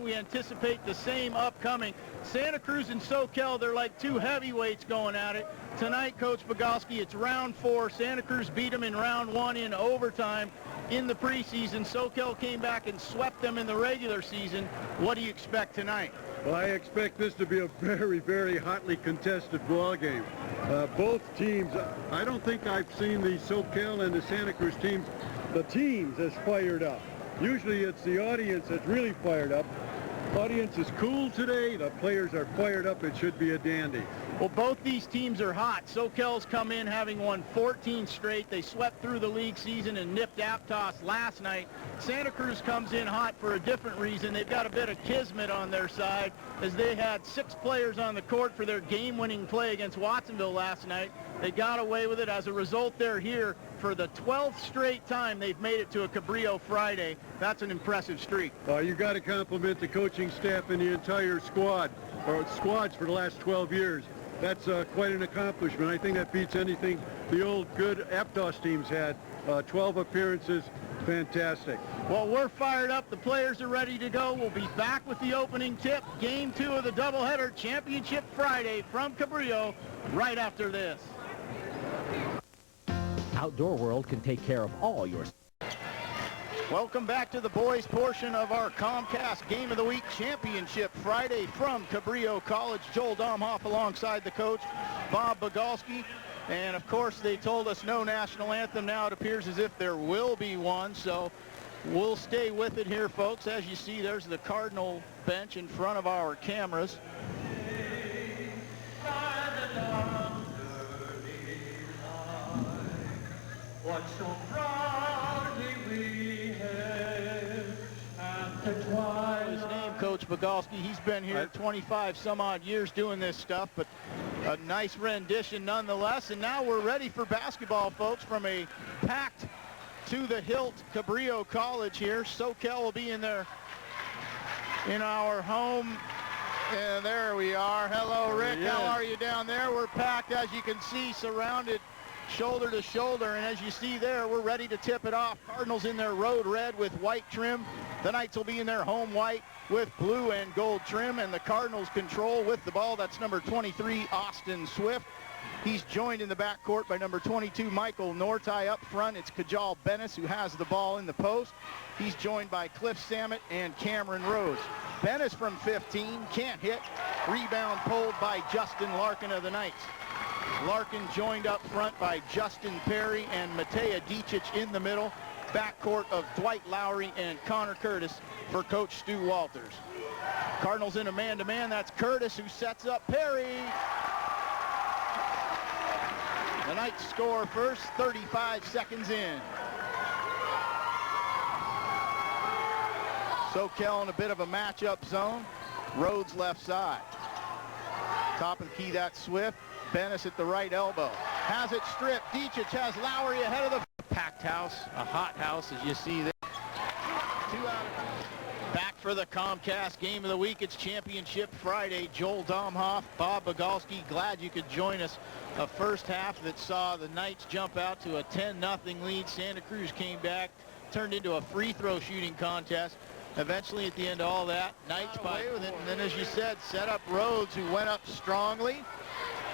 We anticipate the same upcoming. Santa Cruz and Soquel, they're like two heavyweights going at it. Tonight, Coach Bogowski, it's round 4. Santa Cruz beat them in round 1 in overtime in the preseason. Soquel came back and swept them in the regular season. What do you expect tonight? Well, I expect this to be a very, very hotly contested ball game. Both teams, I don't think I've seen the Soquel and the Santa Cruz teams, the teams as fired up. Usually it's the audience that's really fired up. Audience is cool today. The players are fired up. It should be a dandy. Well, both these teams are hot. Soquel's come in having won 14 straight. They swept through the league season and nipped Aptos last night. Santa Cruz comes in hot for a different reason. They've got a bit of kismet on their side as they had 6 players on the court for their game-winning play against Watsonville last night. They got away with it. As a result, they're here for the 12th straight time they've made it to a Cabrillo Friday. That's an impressive streak. You got to compliment the coaching staff and the entire squad, or squads for the last 12 years. That's quite an accomplishment. I think that beats anything the old good Aptos teams had. 12 appearances, fantastic. Well, we're fired up. The players are ready to go. We'll be back with the opening tip. Game 2 of the doubleheader, Championship Friday from Cabrillo, right after this. Outdoor World can take care of all your... Welcome back to the boys portion of our Comcast Game of the Week Championship Friday from Cabrillo College. Joel Domhoff alongside the coach, Bob Bogowski. And, of course, they told us no national anthem. Now it appears as if there will be one, so we'll stay with it here, folks. As you see, there's the Cardinal bench in front of our cameras. What so proudly we hailed at the twilight. His name, Coach Bogowski. He's been here 25 some odd years doing this stuff, but a nice rendition nonetheless. And now we're ready for basketball, folks, from a packed to the hilt Cabrillo College here. Soquel will be in there in our home. And there we are. Hello, Rick. How are you down there? We're packed, as you can see, surrounded shoulder to shoulder, and as you see there, we're ready to tip it off. Cardinals in their road red with white trim. The Knights will be in their home white with blue and gold trim, and the Cardinals control with the ball. That's number 23, Austin Swift. He's joined in the backcourt by number 22, Michael Nortai. Up front, it's Kajal Bennis who has the ball in the post. He's joined by Cliff Samet and Cameron Rhodes. Bennis from 15, can't hit. Rebound pulled by Justin Larkin of the Knights. Larkin joined up front by Justin Perry and Matea Dicic in the middle. Backcourt of Dwight Lowry and Connor Curtis for Coach Stu Walters. Cardinals in a man-to-man. That's Curtis who sets up Perry. The Knights score first, 35 seconds in. Soquel in a bit of a matchup zone. Rhodes left side. Top of the key, that's Swift. Bennis at the right elbow. Has it stripped. Dicic has Lowry ahead of the packed house. A hot house, as you see there. 2 out of... Back for the Comcast Game of the Week. It's Championship Friday. Joel Domhoff, Bob Bogowski, glad you could join us. A first half that saw the Knights jump out to a 10-0 lead. Santa Cruz came back, turned into a free throw shooting contest. Eventually, at the end of all that, Knights by with it. And then, as you said, set up Rhodes, who went up strongly.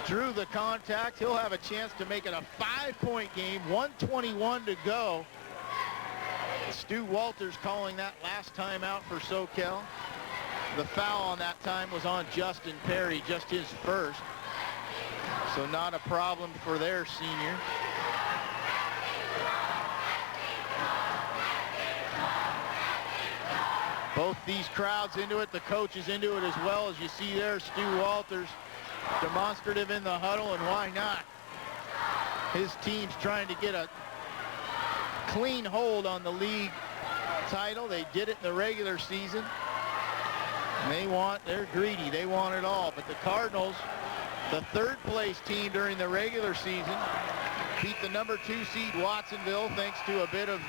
Drew the contact. He'll have a chance to make it a 5-point game. 1:21 to go. Stu Walters calling that last time out for Soquel. The foul on that time was on Justin Perry, just his first. So not a problem for their senior. Both these crowds into it. The coach is into it as well. As you see there, Stu Walters demonstrative in the huddle, and why not? His team's trying to get a clean hold on the league title. They did it in the regular season. They're greedy. They want it all. But the Cardinals, the third place team during the regular season, beat the number 2 seed Watsonville thanks to a bit of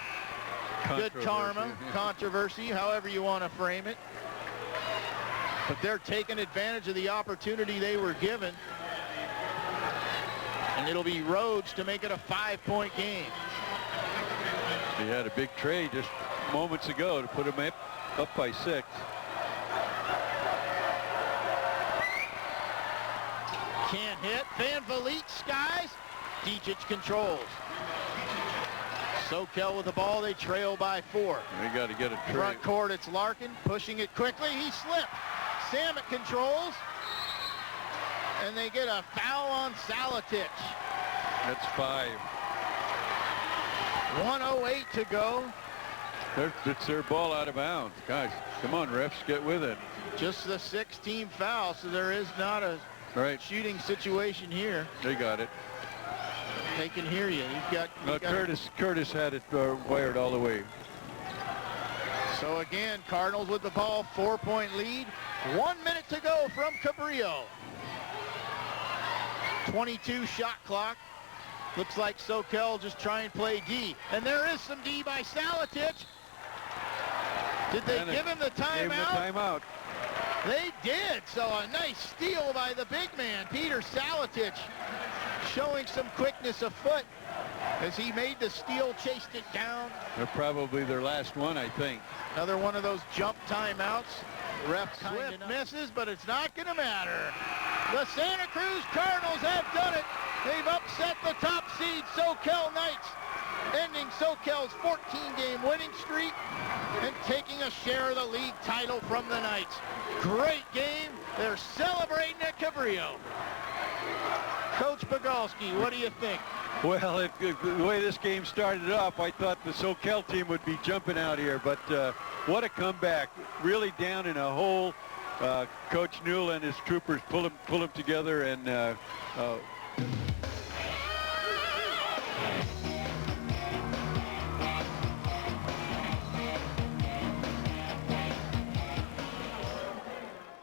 good karma, controversy, however you want to frame it. But they're taking advantage of the opportunity they were given. And it'll be Rhodes to make it a 5-point game. He had a big trade just moments ago to put him up by 6. Can't hit. Van Vliet skies. DHM controls. Soquel with the ball. They trail by 4. They got to get a trade. Front court, it's Larkin pushing it quickly. He slipped. Samet controls. And they get a foul on Salatic. That's 5. 1:08 to go. It's their ball out of bounds. Guys, come on, refs, get with it. Just the 6th-team foul, so there is not a shooting situation here. They got it. They can hear you. Curtis had it wired all the way. So again, Cardinals with the ball, 4-point lead. 1 minute to go from Cabrillo. 22 shot clock. Looks like Soquel just try and play D. And there is some D by Salatic. Did they give him the timeout? Gave him the timeout. They did. So a nice steal by the big man, Peter Salatic, showing some quickness afoot as he made the steal, chased it down. They're probably their last one, I think. Another one of those jump timeouts. Ref Swift misses, but it's not going to matter. The Santa Cruz Cardinals have done it. They've upset the top seed Soquel Knights, ending Soquel's 14-game winning streak and taking a share of the league title from the Knights. Great game. They're celebrating at Cabrillo. Coach Bogalski, what do you think? Well, the way this game started off, I thought the Soquel team would be jumping out here, but what a comeback. Really down in a hole. Coach Newell and his troopers pull him together, and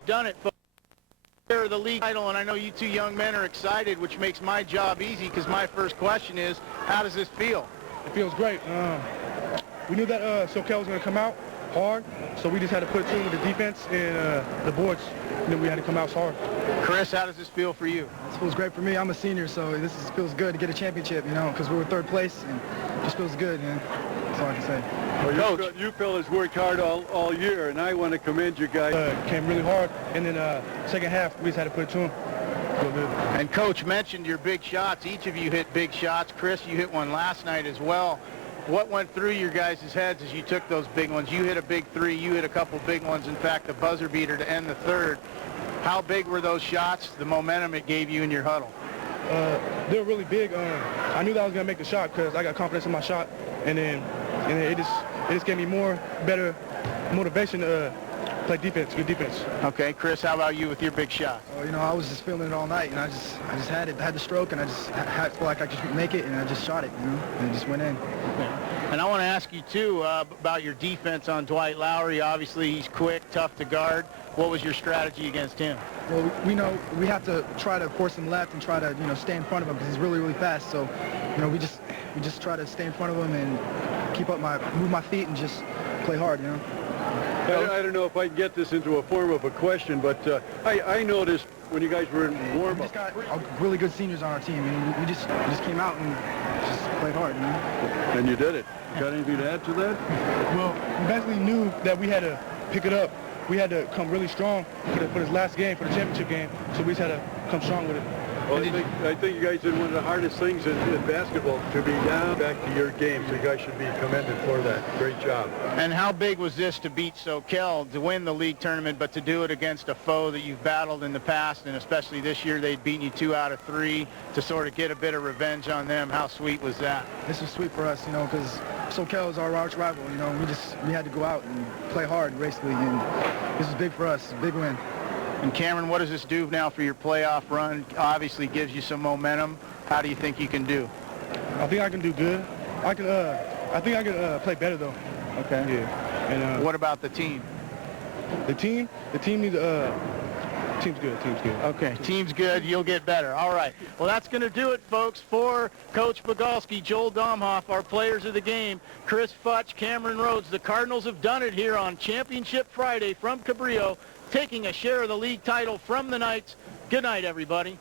done it, folks. Share the league title, and I know you two young men are excited, which makes my job easy, because my first question is, how does this feel? It feels great. We knew that Soquel was going to come out hard, so we just had to put it to the defense and the boards, and then we had to come out hard. Chris, how does this feel for you? This feels great for me. I'm a senior, so feels good to get a championship, you know, because we were 3rd place, and it just feels good, man. That's all I can say. Well, you fellas worked hard all year, and I want to commend you guys. Came really hard, and then second half, we just had to put it to him. And Coach mentioned your big shots. Each of you hit big shots. Chris, you hit one last night as well. What went through your guys' heads as you took those big ones? You hit a big 3. You hit a couple big ones. In fact, the buzzer beater to end the 3rd. How big were those shots, the momentum it gave you in your huddle? They were really big. I knew that I was going to make the shot because I got confidence in my shot. And then it just gave me better motivation to play defense, good defense. Okay, Chris, how about you with your big shot? You know, I was just feeling it all night, and I just had the stroke, and I just felt like I could make it, and I just shot it, you know, and it just went in. Okay. And I want to ask you, too, about your defense on Dwight Lowry. Obviously, he's quick, tough to guard. What was your strategy against him? Well, we know we have to try to force him left and try to, you know, stay in front of him because he's really, really fast. So, you know, we just try to stay in front of him and move my feet and just play hard, you know. I don't know if I can get this into a form of a question, but I noticed when you guys were in warm-up. We just got really good seniors on our team, and we just came out and just played hard, you know. And you did it. Got anything to add to that? Well, we basically knew that we had to pick it up. We had to come really strong for this last game, for the championship game, so we just had to come strong with it. Well, I think you guys did one of the hardest things in basketball, to be down back to your game, so you guys should be commended for that. Great job. And how big was this to beat Soquel, to win the league tournament, but to do it against a foe that you've battled in the past, and especially this year they'd beaten you 2 out of 3, to sort of get a bit of revenge on them? How sweet was that? This was sweet for us, you know, because Soquel is our arch rival, you know. We had to go out and play hard, basically, and this was big for us, a big win. And Cameron, what does this do now for your playoff run? Obviously gives you some momentum. How do you think you can do? I think I can do good. I think I can play better though. Okay. Yeah. And what about the team? The team needs team's good. Okay, team's good. You'll get better. All right. Well, that's going to do it, folks, for Coach Bogalski, Joel Domhoff, our players of the game, Chris Futch, Cameron Rhodes. The Cardinals have done it here on Championship Friday from Cabrillo, taking a share of the league title from the Knights. Good night, everybody.